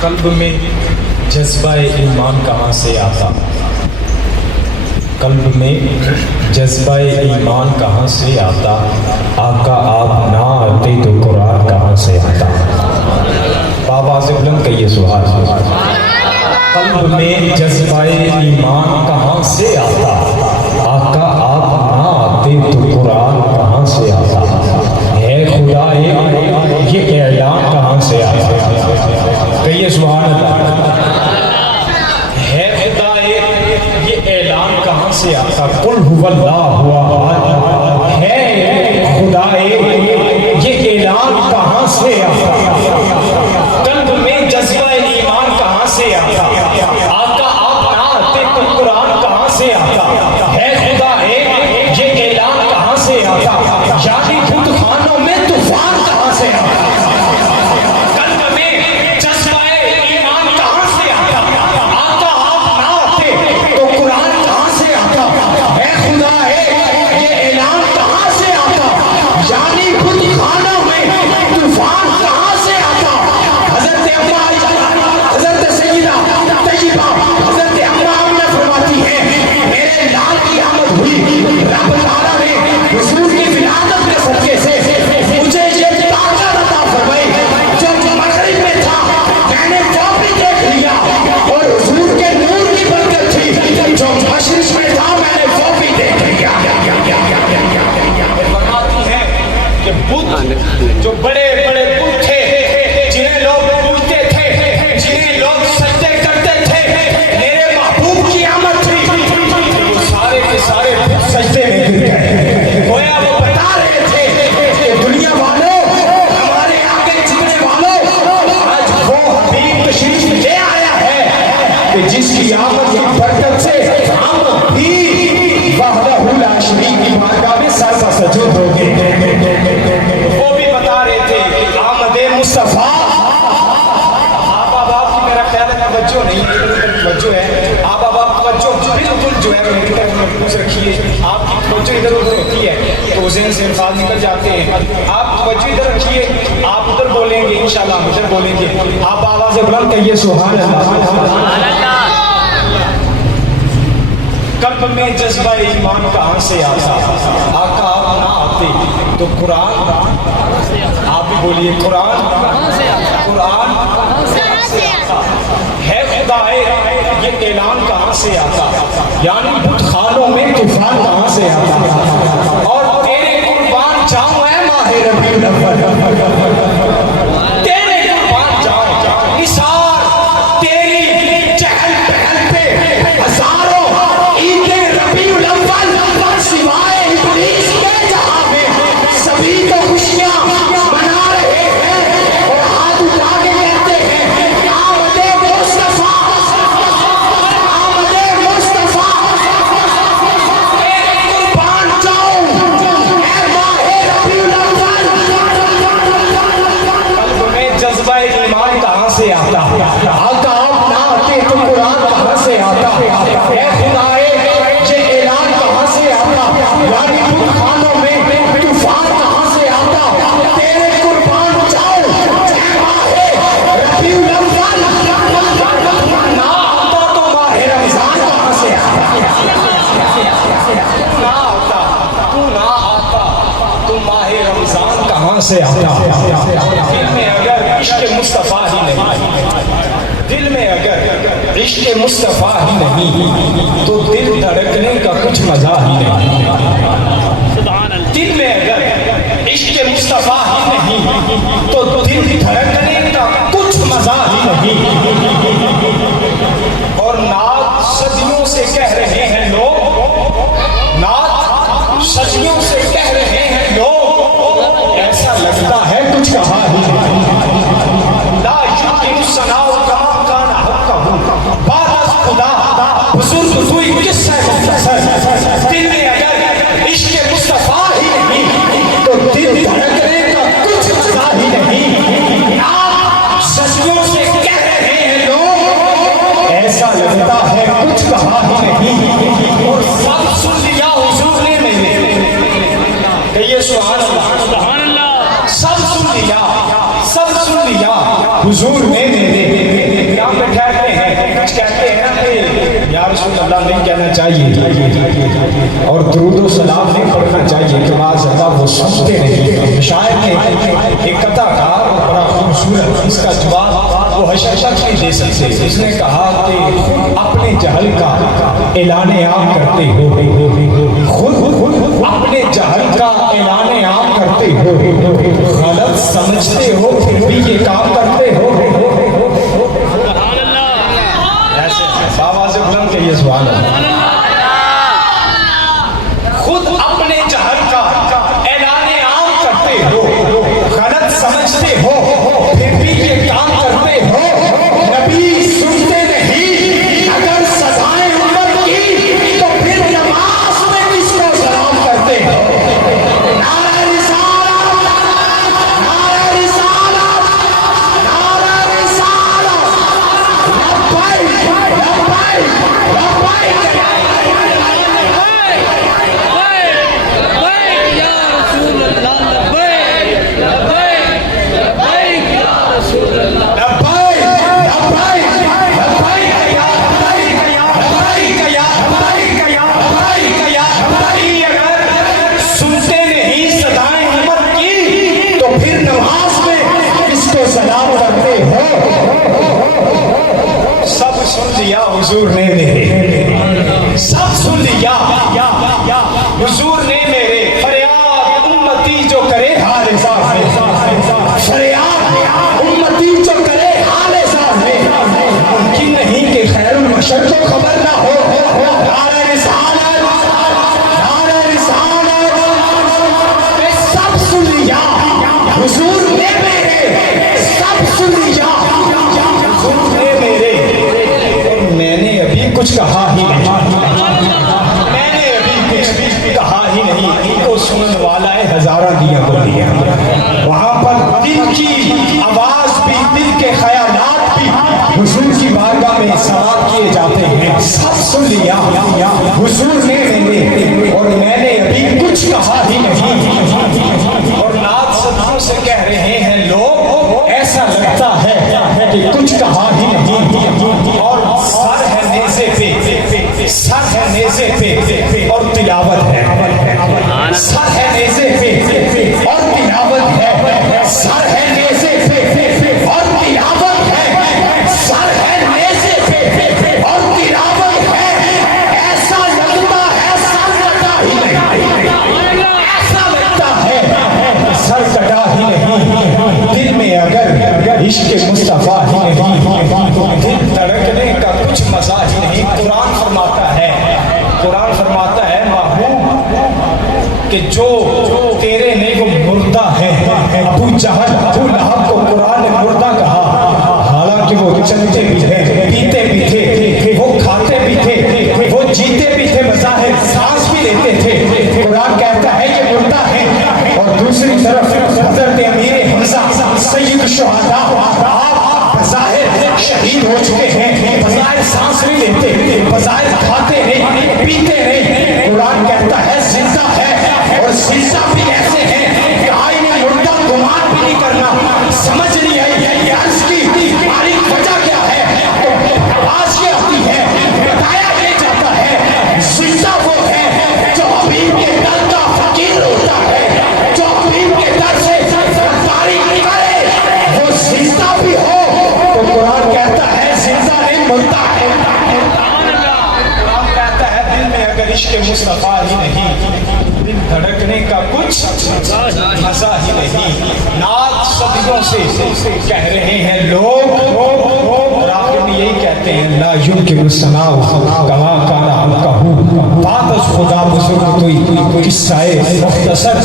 قلب میں جذبہ ایمان کہاں سے آتا؟ قلب میں جذبہ ایمان کہاں سے آتا؟ آقا آپ نہ آتے تو قرآن کہاں سے آتا؟ بابا سے بلند کہیے سبحان اللہ۔ قلب میں جذبہ ایمان کہاں سے آتا؟ آقا آپ نہ آتے تو قرآن کہاں سے آتا؟ ہے خدا یہ اعلان کہاں سے آتا؟ کہیے سبحان اللہ۔ ہے خدا یہ اعلان کہاں سے آتا؟ قل هو اللہ احد۔ ہے خدا یہ اعلان کہاں سے آتا؟ قلب میں جذبہ ایمان کہاں سے آتا؟ آقا آپ نہ آتے تو قرآن کہاں سے آتا؟ ہے خدا یہ اعلان کہاں سے آتا؟ یعنی خود خانوں میں طوفان کہاں سے آتا؟ جو بڑے بڑے بت تھے جنہیں لوگ پوجتے تھے، جنہیں لوگ سجدے کرتے تھے، میرے محبوب کی آمد تھی، وہ سارے کے سارے سجدے میں گر گئے۔ گویا وہ بتا رہے تھے کہ دنیا والوں، ہمارے آگے جتنے والوں، آج وہ حبیب تشریف لے آیا ہے کہ جس کی آمد کی برکت سے ہم بھی وحدہ لا شریک کی بارگاہ میں سر پر سجود ہو گئے۔ مصطفیٰ آبا باپ کی میرا خیال ہے توجہ نہیں توجہ ہے، آبا باپ توجہ بالکل جو ہے میری طرف محفوظ رکھیے، آپ کی توجہ ادھر ادھر ہوتی ہے تو ذہن سے الفاظ نکل جاتے ہیں، آپ توجہ ادھر رکھیے، آپ ادھر بولیں گے انشاءاللہ ہم ادھر بولیں گے، آپ آواز سے بلند کہیے سبحان اللہ۔ قلب میں جذبہ ایمان کہاں سے آتا؟ آقا آپ نہ آتے تو قرآن، آپ بھی بولیے قرآن قرآن ہے خدا یہ اعلان کہاں سے آتا؟ یعنی بت خانوں میں طوفان کہاں سے آتا؟ اور تیرے قربان جاؤں اے ماہ ربیع الاول، تیرے قربان جاؤں، نثار تیری چہل پہل پہ ہزاروں عیدیں ربیع الاول سوائے ابلیس کے جہاں میں سبھی کو خوشیاں منا رہے ہیں اور ہاتھ اٹھا کے کہتے ہیں آمد مصطفیٰ، آمد مصطفیٰ، تیرے قربان جاؤں اے ماہ ربیع الاول۔ قلب میں جذبہ ایمان کہاں سے آتا؟ آقا آپ نہ آتے تو قرآن کہاں سے آتا؟ اے خدا یہ اعلان کہاں سے آتا؟ یعنی خود خانوں میں طوفان کہاں سے آتا؟ تیرے قربان جاؤں اے ماہ ربیع الاول، نہ آتا تو ماہ رمضان کہاں سے آتا؟ نہ آتا تو نہ آتا تو ماہ رمضان کہاں سے آتا؟ دل میں اگر عشق مصطفیٰ ہی نہیں، دل میں اگر عشق مصطفیٰ ہی نہیں تو دل دھڑکنے کا کچھ مزہ ہی نہیں۔ دل میں اگر عشق مصطفیٰ ہی نہیں تو دل دھڑکنے کا کچھ مزہ ہی نہیں۔ اور نعت صدیوں سے کہہ رہے ہیں لوگ، نعت صدیوں سے کہہ رہے ہیں لوگ، ایسا لگتا ہے کچھ کہا ہی نہیں۔ لا یمکن الثناء کما کان حقہ، بعد از خدا بزرگ کوئی قصہ مختصر۔ دل میں اگر عشق مصطفیٰ ہی نہیں تو دل دھڑکنے کا کچھ مزہ ہی نہیں۔ آپ صدیوں سے کہہ رہے ہیں لوگ، ایسا لگتا ہے کچھ کہا ہی نہیں، اور سب سن لیا حضور نے میرے، کہیے سبحان اللہ، سب سن لیا، سب سن لیا حضور نے میرے۔ یا رسول اللہ نہیں کہنا چاہیے اور درود و سلام نہیں پڑھنا چاہیے کہ معاذ اللہ وہ سنتے نہیں. شاعر نے ایک قطع کہا بڑا خوبصورت, اس کا جواب وہ حشر تک نہیں دے سکتے. اس نے کہا کہ خود اپنے جہل کا اعلان عام کرتے ہو, خود اپنے جہل کا اعلان عام کرتے ہو, غلط سمجھتے ہو پھر بھی یہ کام کرتے ہو. ایسے آواز بلند کے یہ سوال ہے. خود اپنے جہل کا اعلان عام کرتے ہو, غلط سمجھتے ہو پھر بھی یہ کام کرتے ہو. نبی سنتے نہیں اگر سزائیں امت کی تو پھر نماز میں کس کو سلام کرتے ہو. نعرہ رسالت, نعرہ رسالت, نعرہ رسالت, لبیک لبیک لبیک یا رسول اللہ, لبیک لبیک یا رسول اللہ. سنتے نہیں صدائیں امت کی تو پھر نماز میں کس کو سلام کرتے ہو. سب سن لیا حضور نے میرے, سب سن لیا حضور نے میرے. فریاد امتی جو کرے حال صاحب, فریاد امتی جو کرے حال صاحب, ممکن نہیں کہ خیر البشر کو خبر نہ ہو. نعرہ رسالت, نعرہ رسالت, میں سب سن لیا حضور نے میرے, سب سن لیا حضور نے میرے. اور میں نے ابھی کچھ کہا ہی نہیں, میں نے ابھی کچھ کہا ہی نہیں. ان کو سنن والا ہے ہزارہ دیا بولیاں, وہاں پر دل کی آواز بھی, دل کے خیالات بھی حضور کی بارگاہ میں سماعت کیے جاتے ہیں. سب سن لیا حضور نے میرے, اور میں نے ابھی کچھ کہا ہی نہیں. اور نعت صدیوں سے کہہ رہے ہیں لوگ, ایسا لگتا ہے کہ کچھ کہا ہی نہیں. اور سر ہے نیزے پہ, سر ہے نیزے پہ اور تلاوت ہے. سر ہے نیزے پہ اور تلاوت ہے. سر ہے نیزے پہ اور تلاوت ہے. سر ہے نیزے پہ اور تلاوت ہے. ایسا لگتا ہے سر کٹا ہی نہیں, ایسا لگتا ہے سر کٹا ہی نہیں. دل میں اگر عشق مصطفیٰ ہی نہیں, دل دھڑکنے کا کچھ مزہ ہی نہیں. قرآن فرماتا ہے, قرآن فرماتا ہے محبوب کہ جو تیرے نے وہ مردہ ہے. ابو جہل, ابو لہب کو قرآن نے مردہ کہا, حالانکہ وہ چلتے بھی تھے, پیتے بھی تھے, وہ کھاتے بھی تھے, وہ جیتے بھی تھے, مظاہر سانس بھی لیتے تھے. قرآن کہتا ہے یہ مردہ ہے. اور دوسری طرف حضرت امیر حمزہ سید الشہداء, آپ بظاہر شہید ہو چکے ہیں, بظاہر سانس نہیں لیتے, بظاہر کھاتے نہیں, پیتے نہیں. قرآن کہتا ہے زندہ ہے. اور زندہ بھی ایسے ہیں کہ آئینہ مردہ گمان بھی نہیں کرنا. سمجھ نہیں آئی عرض کی باریک وجہ کیا ہے, تو آج یہ آتی ہے, بتایا یہ جاتا ہے زندہ وہ ہے جو حبیب کے در کا فقیر ہوتا ہے, جو حبیب کے در سے تاریخ کرے, وہ زندہ بھی ہو. تو قرآن کہتا ہے زندہ نہیں, مردہ ہے. قرآن کہتا ہے دل میں اگر عشق مصطفیٰ ہی نہیں, دل دھڑکنے کا کچھ مزہ ہی نہیں. نعت صدیوں سے کہہ رہے ہیں لوگ, اور آخر میں یہی کہتے ہیں لا یمکن الثناء کما کان عنقہ, بات از خدا بزرگ کوئی قصہ مختصر.